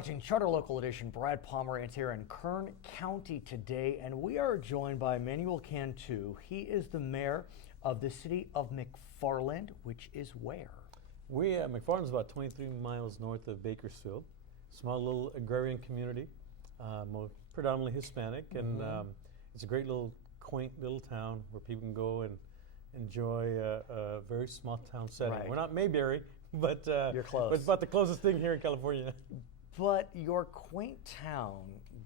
watching Charter Local Edition. Brad Pomerance here in Kern County today, and we are joined by Manuel Cantu. He is the mayor of the city of McFarland, which is where? McFarland is about 23 miles north of Bakersfield. Small little agrarian community, predominantly Hispanic, and it's a great little quaint little town where people can go and enjoy a very small town setting. Right. We're not Mayberry, but you're close. But it's about the closest thing here in California. But your quaint town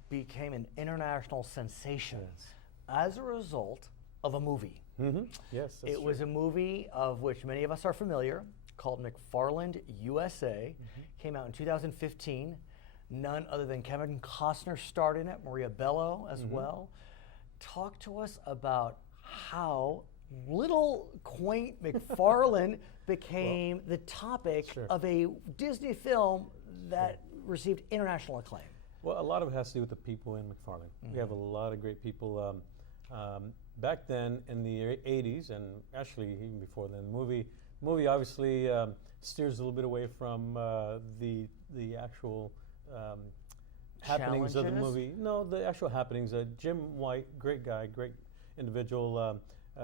became an international sensation as a result of a movie. Yes, that's It was a movie of which many of us are familiar, called McFarland, USA. Came out in 2015. None other than Kevin Costner starred in it, Maria Bello as well. Talk to us about how little quaint McFarland became the topic of a Disney film that received international acclaim. Well, a lot of it has to do with the people in McFarland. We have a lot of great people. Back then in the 80s, and actually even before then, the movie obviously steers a little bit away from the actual happenings of the movie. No, the actual happenings. Jim White, great guy, great individual,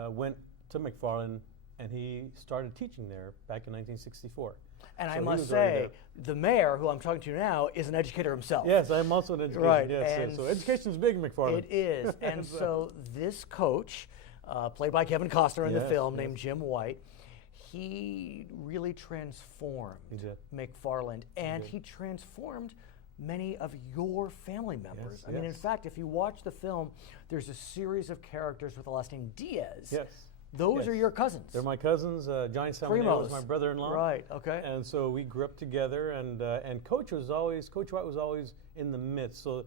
went to McFarland and he started teaching there back in 1964. And so I must say, the mayor, who I'm talking to now, is an educator himself. Yes, I'm also an educator. Right. Yes, so education is big in McFarland. It is. And so this coach, played by Kevin Costner in the film, named Jim White, he really transformed McFarland, and he transformed many of your family members. I mean, in fact, if you watch the film, there's a series of characters with the last name Diaz. Yes. Those are your cousins. They're my cousins. Johnny Salmonello was my brother-in-law. Right. Okay. And so we grew up together, and Coach White was always in the midst. So,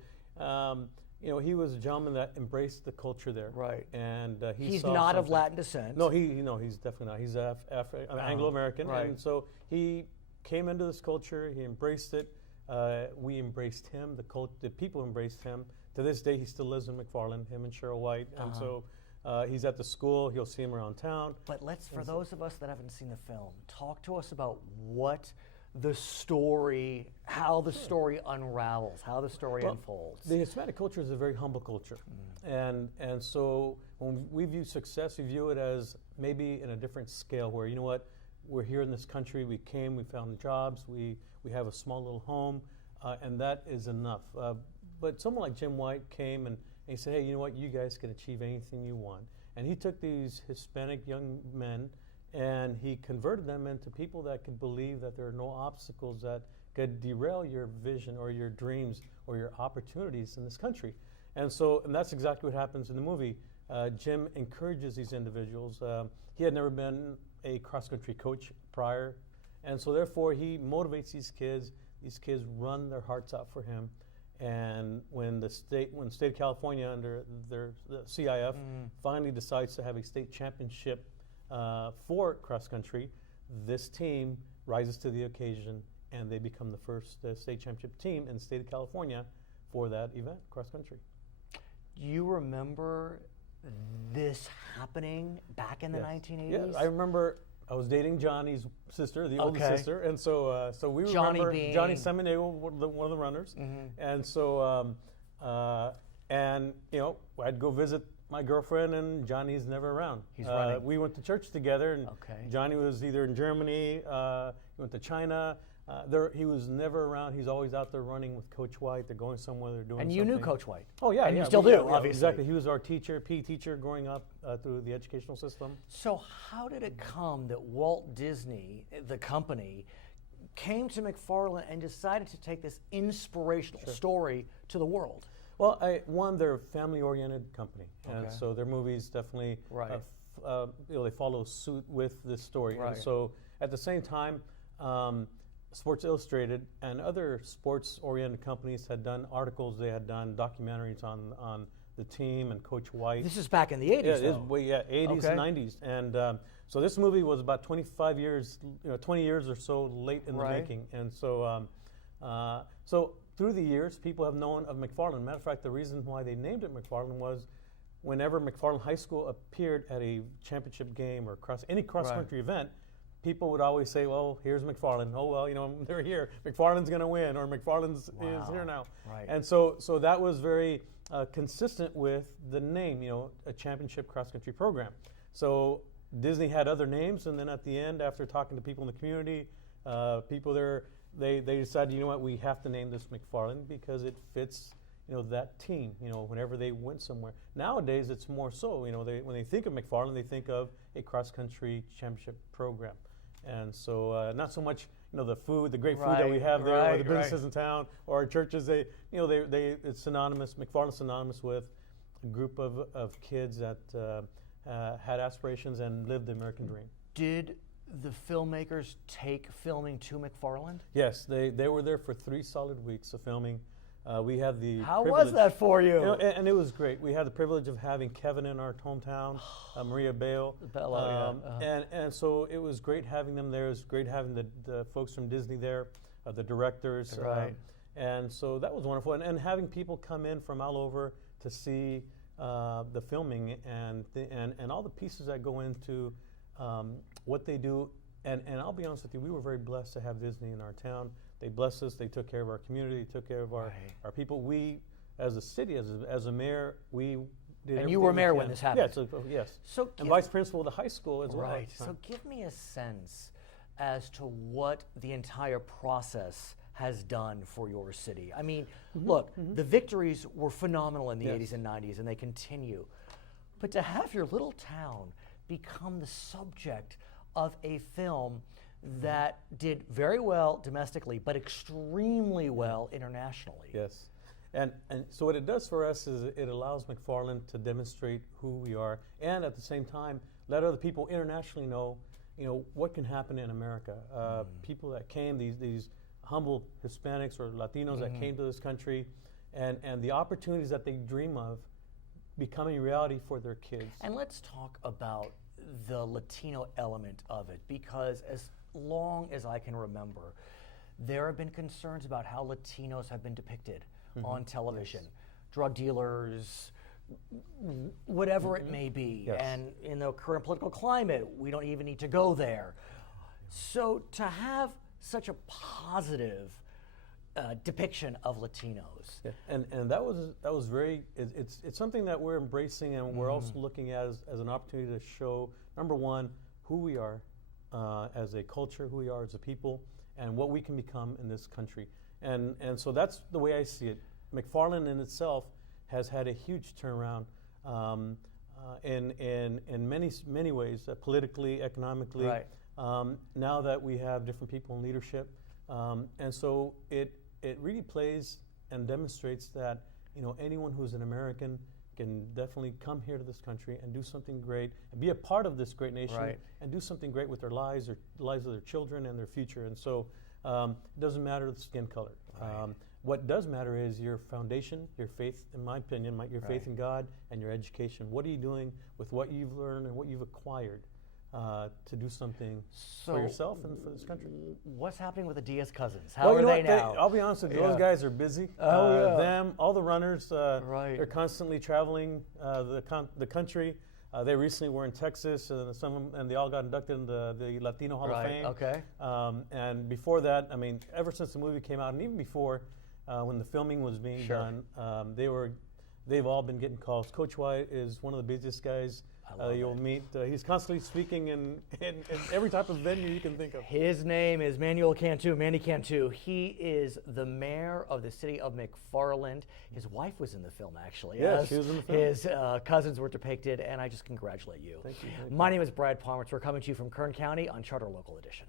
he was a gentleman that embraced the culture there. Right. And he's not of Latin descent. No, he's definitely not. He's Anglo-American, and so he came into this culture. He embraced it. We embraced him. The people embraced him. To this day, he still lives in McFarland. Him and Cheryl White, and so. He's at the school. He'll see him around town. But for those of us that haven't seen the film, talk to us about what the story, how the story unravels, how the story unfolds. The Hispanic culture is a very humble culture, and so when we view success, we view it as maybe in a different scale. Where we're here in this country. We came. We found jobs. We have a small little home, and that is enough. But someone like Jim White came and he said, hey, you know what? You guys can achieve anything you want. And he took these Hispanic young men and he converted them into people that could believe that there are no obstacles that could derail your vision or your dreams or your opportunities in this country. And that's exactly what happens in the movie. Jim encourages these individuals. He had never been a cross-country coach prior. And so therefore he motivates these kids. These kids run their hearts out for him. And when the state of California under the CIF finally decides to have a state championship for cross country, this team rises to the occasion and they become the first state championship team in the state of California for that event, cross country. Do you remember this happening back in the 1980s? Yeah, I remember. I was dating Johnny's sister, the oldest sister, and so we remember Johnny Salmonello, one of the runners, and so I'd go visit my girlfriend, and Johnny's never around. He's running. We went to church together, and Johnny was either in Germany, he went to China. He was never around. He's always out there running with Coach White. They're going somewhere. They're doing something. And you knew Coach White. Oh, yeah. And you still do, obviously. Exactly. He was our teacher, PE teacher, growing up through the educational system. So how did it come that Walt Disney, the company, came to McFarland and decided to take this inspirational story to the world? Well, they're a family-oriented company. And so their movies definitely they follow suit with this story. Right. And so at the same time, Sports Illustrated and other sports-oriented companies had done articles. They had done documentaries on the team and Coach White. This is back in the 80s, though. 80s and 90s. And so this movie was about 25 years, 20 years or so late in the making. And so through the years, people have known of McFarland. Matter of fact, the reason why they named it McFarland was whenever McFarland High School appeared at a championship game or any cross-country event, people would always say, well, here's McFarland. Oh, well, you know, they're here. McFarland's going to win, or McFarland's is here now. Right. And so that was very consistent with the name, you know, a championship cross-country program. So Disney had other names, and then at the end, after talking to people in the community, people there, they decided, you know what, we have to name this McFarland because it fits, you know, that team, you know, whenever they went somewhere. Nowadays, it's more so, you know, when they think of McFarland, they think of a cross-country championship program. And so not so much, you know, the food, the great food that we have there, or the businesses in town, or our churches, it's synonymous, McFarland's synonymous with a group of kids that had aspirations and lived the American dream. Did the filmmakers take filming to McFarland? Yes, they were there for 3 solid weeks of filming. We had the How privilege, was that for you? You know, and it was great. We had the privilege of having Kevin in our hometown, Maria Bale. And so it was great having them there. It was great having the folks from Disney there, the directors. Right. And so that was wonderful. And having people come in from all over to see the filming and all the pieces that go into what they do. And I'll be honest with you, we were very blessed to have Disney in our town. They blessed us. They took care of our community. They took care of our people. We, as a city, as a mayor, we did. And you were mayor when this happened. Yes. So and vice principal of the high school as well. Right. So give me a sense as to what the entire process has done for your city. I mean, look, the victories were phenomenal in the 80s and 90s, and they continue. But to have your little town become the subject of a film that did very well domestically, but extremely well internationally. Yes. And so what it does for us is it allows McFarland to demonstrate who we are, and at the same time, let other people internationally know, you know, what can happen in America. People that came, these humble Hispanics or Latinos that came to this country, and the opportunities that they dream of becoming reality for their kids. And let's talk about the Latino element of it, because as long as I can remember, there have been concerns about how Latinos have been depicted on television. Drug dealers, whatever it may be. And in the current political climate, we don't even need to go there. So to have such a positive depiction of Latinos. And that was very, it's something that we're embracing, and we're also looking at as an opportunity to show, number one, who we are as a culture, who we are as a people, and what we can become in this country. And so that's the way I see it. McFarland in itself has had a huge turnaround in many ways, politically, economically. Right. Now that we have different people in leadership, and so it really plays and demonstrates that, you know, anyone who's an American can definitely come here to this country and do something great and be a part of this great nation and do something great with their lives or the lives of their children and their future. And so it doesn't matter the skin color. What does matter is your foundation, your faith, in my opinion, your faith in God, and your education. What are you doing with what you've learned and what you've acquired to do something for yourself and for this country? What's happening with the Diaz cousins? How are they now? I'll be honest with you, those guys are busy. Them, all the runners, they're constantly traveling the country. They recently were in Texas, and they all got inducted in the Latino Hall of Fame. Okay. And before that, I mean, ever since the movie came out, and even before, when the filming was being done, they've all been getting calls. Coach White is one of the busiest guys you'll meet. He's constantly speaking in every type of venue you can think of. His name is Manuel Cantu, Manny Cantu. He is the mayor of the city of McFarland. His wife was in the film, actually. Yes, she was in the film. His cousins were depicted, and I just congratulate you. Thank you. My name is Brad Pomerance. We're coming to you from Kern County on Charter Local Edition.